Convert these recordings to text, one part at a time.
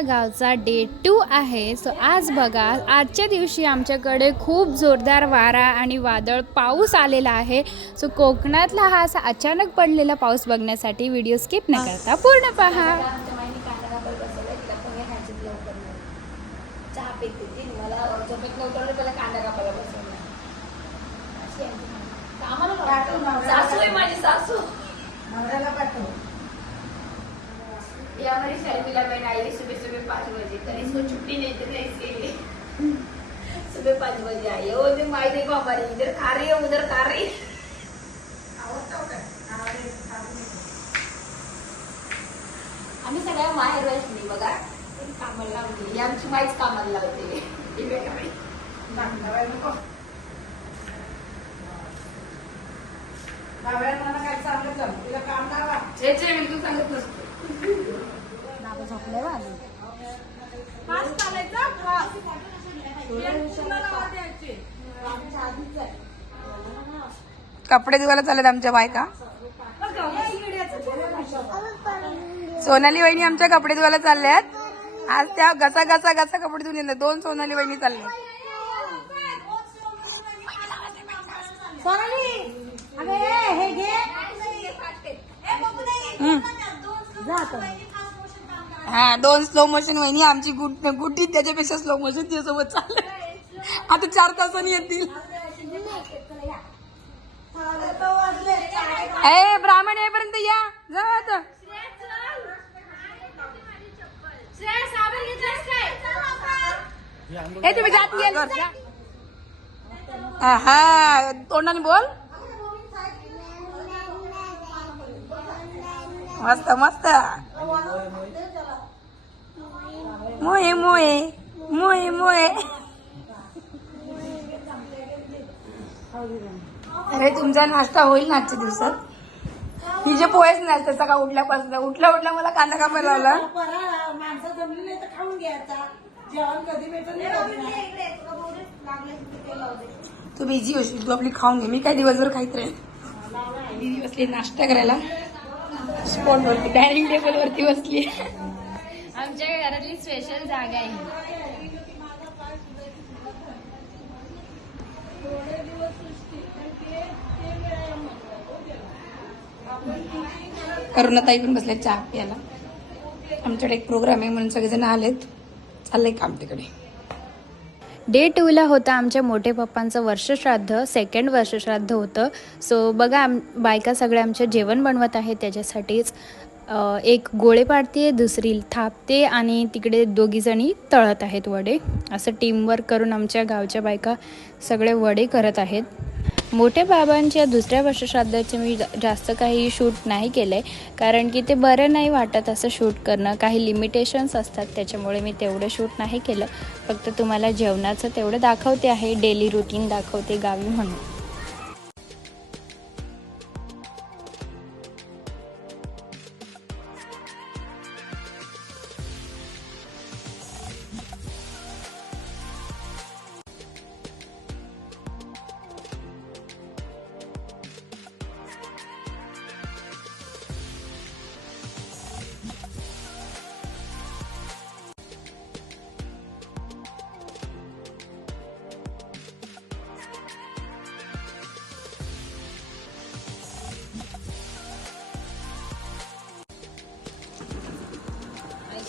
आपल्या गावचा day to आहे. सो आज बघा आजच्या दिवशी आमच्याकडे खूप जोरदार वारा आणि वादळ पाऊस आलेला आहे. सो कोकणातला हा असा अचानक पडलेला पाऊस बघण्यासाठी व्हिडिओ स्किप न करता पूर्ण पहा. सासू आहे माझी सासू. यामध्ये शर्मिला बहन आई सुबह सुबह पाच बजे तरी इसको छुट्टी नहीं सुबह पाच बजे आई. है वो दिन माई देखो हमारी इधर खा रही है उधर खा रही है. आम्ही सगळ्या माहेर वैष्णी बघा. कामाला लावली आमची माईच कामाला लावते. दिव्याकडे. छे, छे, मी तू सांगत नसतो. कपडे धुवायला चालत आमच्या बायका. सोनाली वहिनी आमच्या कपडे धुवायला चालल्यात. आज त्या घसा घसा घसा कपडे धुवून येतात. दोन सोनाली वहिनी चालल्या हा दोन स्लो मोशन वहिनी आमची गुट गुड्डी त्याच्यापेक्षा स्लो मोशन तिच्यासोबत चाललं. आता चार तासांनी येतील. ए ब्राह्मण येईपर्यंत या. जा आता. ए तुम्ही जात हा तोंडाने बोल. मस्त मस्त. मोये मोये मोये मोये अरे तुमचा नाश्ता होईल ना आजच्या दिवसात? ही जे पोहेच नाही सकाळ का उठल्यापासून उठल्या उठल्या मला कांदा कापायला लावला माणसं जमली नाही तर खाऊन घ्यायचा जेवण कधी तू बिझी होशील तू आपली खाऊन घे. मी काय दिवसभर खाईत राहील दीदी बसली नाश्ता करायला. स्पॉट वरती डायनिंग टेबल वरती बसली आमच्या घरातली स्पेशल जागा आहे. करुणाताई पण बसल्या चहा प्यायला. आमच्याकडे एक प्रोग्राम आहे म्हणून सगळेजण आलेत. चाललंय काम तिकडे. डे टूला होतं आमच्या मोठे पप्पांचं वर्षश्राद्ध सेकंड वर्षश्राद्ध होतं. सो बघा आम बायका सगळ्या आमच्या जेवण बनवत आहेत त्याच्यासाठीच. एक गोळे पाडते दुसरी थापते आणि तिकडे दोघीजणी तळत आहेत वडे. असं टीमवर्क करून आमच्या गावच्या बायका सगळे वडे करत आहेत. मोठ्या बाबांच्या दुसऱ्या वर्षश्राद्धाचे मी जास्त काही शूट नाही केलं आहे कारण की ते बरं नाही वाटत असं शूट करणं. काही लिमिटेशन्स असतात त्याच्यामुळे मी तेवढं शूट नाही केलं. फक्त तुम्हाला जेवणाचं तेवढं दाखवते आहे डेली रुटीन दाखवते गावी म्हणून.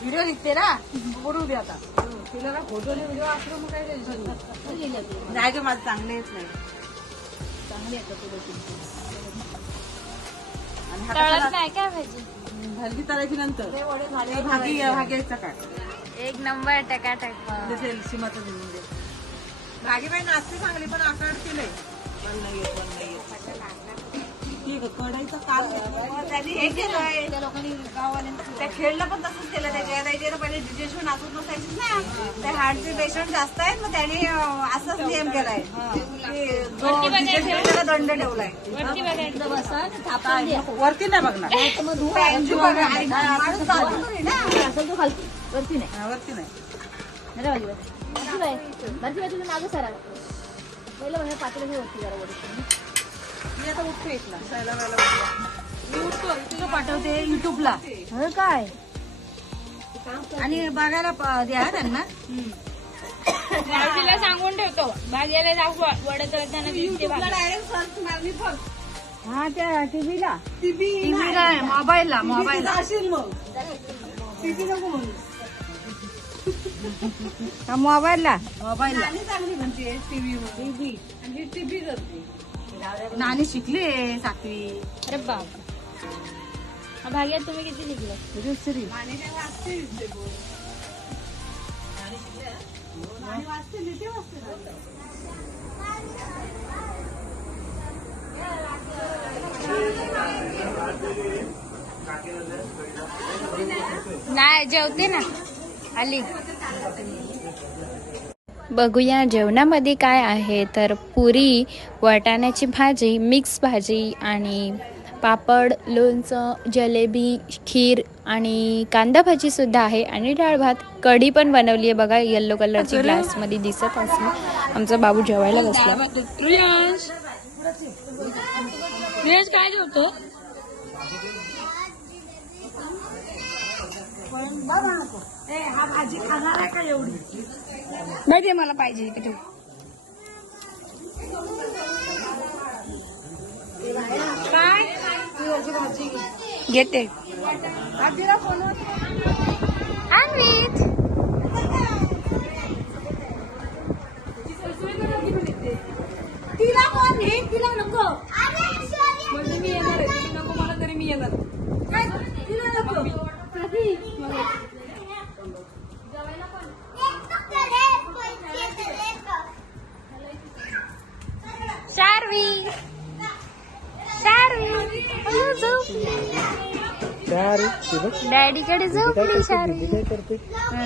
व्हिडिओ निघते ना? बोलू दे आता. तिला ना फोटो व्हिडिओ असलं मग काही टेन्शन नाही. ग माझं चांगले येत नाही. चांगले येतात तुला काय भाजी? भाजी तळायची नंतर. भागी भाग्याचा काय? एक नंबर टकाटक जसेल सीमाचं भागी बाई नाचते चांगली पण आकार केलंय. पण नाही येत पण नाही येत. काम त्यांनी हे केलंय त्या लोकांनी गाववाल्यांनी त्या खेळला पण तसंच केलं. त्या तर पहिले डिजेशिवाय नाचत नसायचीच ना. ते हार्टचे पेशंट जास्त आहेत मग त्यांनी असाच नियम केलाय. दंड ठेवलाय. वरती नाही बघणार. वरती नाही हा, वरती नाही. मागं सरा. पहिलं म्हणजे पातेलं हे वरती जरा वरती. मी आता उठतो इथला जायला वेळेला उठला. मी उठतो तुझं पाठवते युट्यूबला हो काय? आणि बघायला प- द्या त्यांना. तिला सांगून ठेवतो. वडत दिसते. डायरेक्ट सर्च मारली बघ हा त्या टीव्हीला. टीव्हीला मोबाईलला मोबाईलला. असेल मग. टीव्ही नको म्हणून मोबाईलला मोबाईल नानी चांगली म्हणते टीव्ही टीव्ही आणि टीव्ही करते नानी शिकली सातवी. अरे बाप. भाग्यात तुम्ही किती शिकले? दुसरी नानी काय वाचते लिहिते बोल. नानी वाचते लिहिते वाचते नाही जेवते ना. आली. बघूया जेवणामध्ये काय आहे. तर पुरी वाटाण्याची भाजी मिक्स भाजी आणि पापड लोणचं जलेबी खीर आणि कांदा भाजी सुद्धा आहे. आणि डाळ भात कढी पण बनवली आहे. बघा येल्लो कलरची ग्लासमध्ये दिसत असेल. आमचा बाबू जेवायला बसला. काय जेवतो हा भाजी खाणार आहे का एवढी? माहितीये मला पाहिजे. काय? घेते. अन्वित तिला कोण हे तिला नको म्हणजे मी येणार आहे तिला नको मला तरी मी येणार काय तिला नको शार्वी शार्वी डॅडीकडे झोपली शार्वी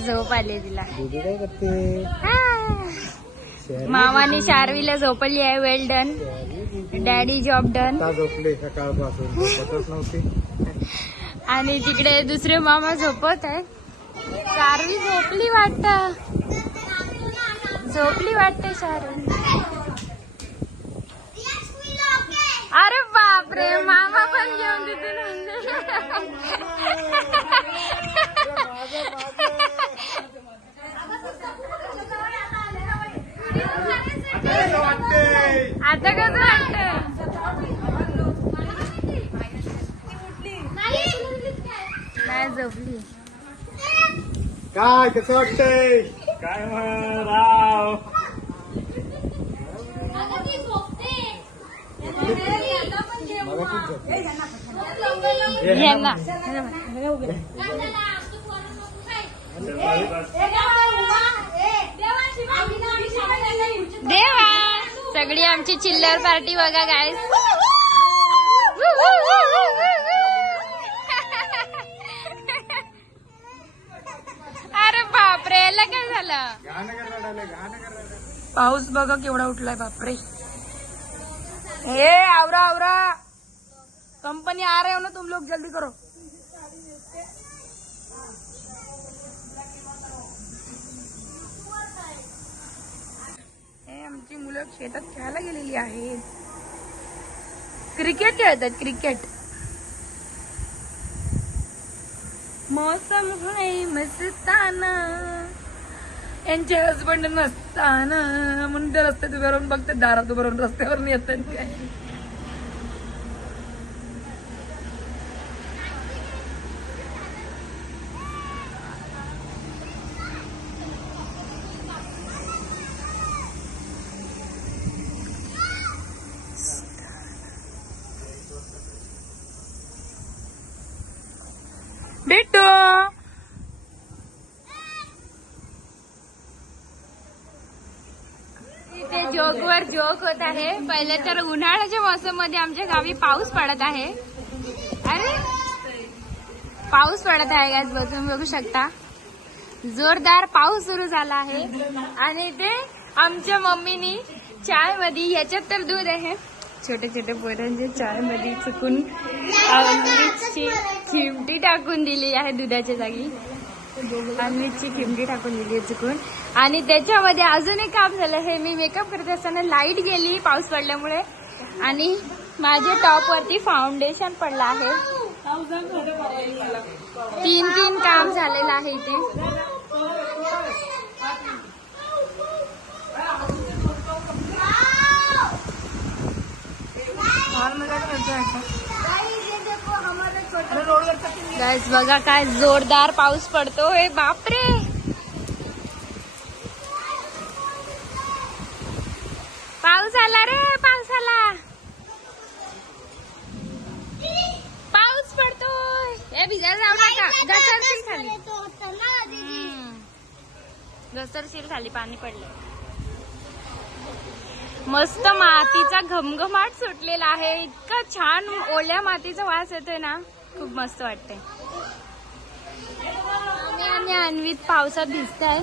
झोप आली तिला. मामाने शार्वीला झोपली आहे well done daddy job done झोपले? सकाळपासून झोपतच नव्हती. आणि तिकडे दुसरे मामा झोपत आहे. शार्वी झोपली वाटत. झोपली वाटते शार्वी अरे बापरे मामा पण घेऊन तिथे आता कसं वाटत? नाही. झोपली. काय कसं वाटतंय? काय मग राव. यांना. देवा! सगळी आमची चिल्लर पार्टी बघा काय अरे बापरे याला काय झालं? पाऊस बघा केवढा उठलाय बापरे. हे आवरा आवरा. कंपनी आ रहे हो ना तुम लोग जल्दी करो. आमची मुलं शेतात खेळायला गेलेली आहेत. क्रिकेट खेळतात क्रिकेट मौसम है मस्ताना. यांचे हसबंड नसताना. म्हणून ते रस्त्यात उभे राहून बघते दारात उभे राहून रस्त्यावर येतात. काय बिट्टू इथे जोकवर जोक होत आहे. पहिले तर उन्हाळ्याच्या मौसममध्ये आमच्या गावी पाऊस पडत आहे. अरे पाऊस पडत आहे गॅस बसून बघू शकता. जोरदार पाऊस सुरू झाला आहे. आणि ते आमच्या मम्मीनी चायमध्ये याच्यात तर दूध आहे. छोटे छोटे पोरांचे चायमध्ये चुकून चिमटी टाकून दिली आहे दुधाच्या जागी. अमृतची खिमटी टाकून दिली आहे चुकून. आणि त्याच्यामध्ये अजून एक काम झालं हे मी मेकअप करत असताना लाइट गेली पाऊस पडल्यामुळे. आणि माझ्या टॉप वरती फाउंडेशन पडलं आहे. तीन तीन काम झालेलं आहे इथे. गाईज बघा काय जोरदार पाऊस पडतोय बापरे. पाऊस आला रे पाऊस आला. पाऊस पडतोय. हे भिजायला जाऊ नका. घसरशील खाली. घसरशील खाली पाणी पडलं. मस्त मातीचा घमघमाट सुटलेला आहे. इतका छान ओल्या मातीचा वास येतोय ना. खूप मस्त वाटते आम्ही आणि अन्वित पावसात भिजत आहे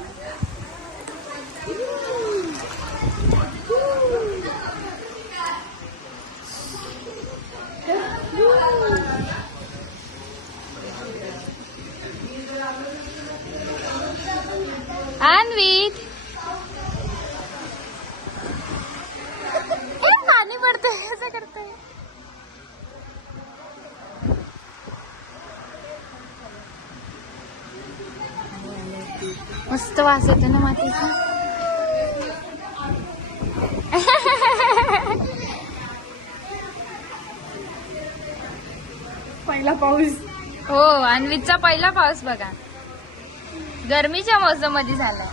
हे पाणी पडतंय असं करतोय मस्त वास येतो ना मातीचा? पहिला पाऊस. हो अन्वितचा पहिला पाऊस बघा. गरमीच्या मोसममध्ये झाला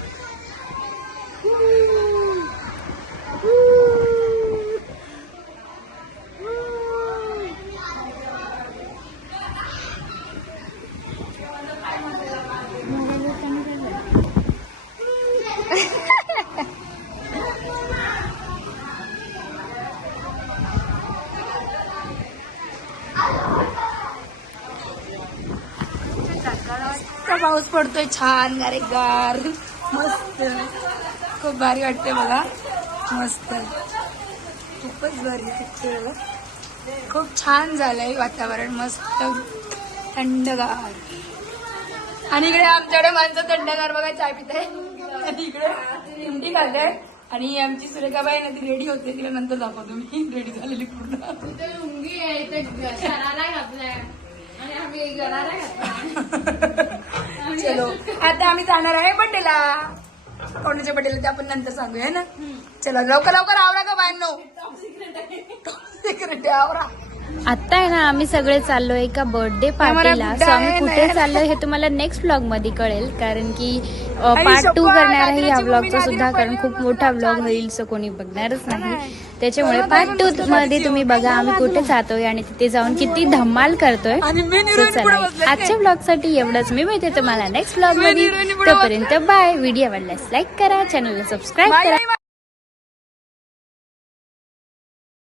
इतका पाऊस पडतोय छान गारेगार मस्त. खूप भारी वाटते बघा. मस्त. खूपच भारी वाटते खूप छान झालंय वातावरण. मस्त. थंडगार. आणि इकडे आमच्याकडे माणसं थंडगार बघा चाय पिताय. आणि इकडे हिमटी घालते आणि आमची सुरेखाबाई ना ती रेडी होते तिला नंतर दाखवतो मी. रेडी झालेली पूर्ण. चलो. आता आम्ही जाणार आहे बड्डेला. कोणाच्या बड्डेला ते आपण नंतर सांगूया ना? चलो लवकर लवकर आवरा का बायांनो. सिक्रेट आवरा. आता आहे ना आम्ही सगळे चाललोय एका बर्थडे पार्टीला सो आम्ही कुठे ना. चाललोय हे तुम्हाला नेक्स्ट ब्लॉगमध्ये कळेल. कारण की पार्ट टू करणार आहे या रात्रीची ब्लॉगचा सुद्धा कारण खूप मोठा ब्लॉग. होईल सो कोणी बघणारच नाही. त्याच्यामुळे पार्ट टू मध्ये. तुम्ही बघा आम्ही कुठे जातोय आणि तिथे जाऊन किती धमाल करतोय. आजच्या ब्लॉगसाठी एवढंच. मी माहिती तुम्हाला नेक्स्ट ब्लॉगमध्ये. तोपर्यंत बाय व्हिडिओ आवडल्यास लाईक करा चॅनलला सबस्क्राईब करा.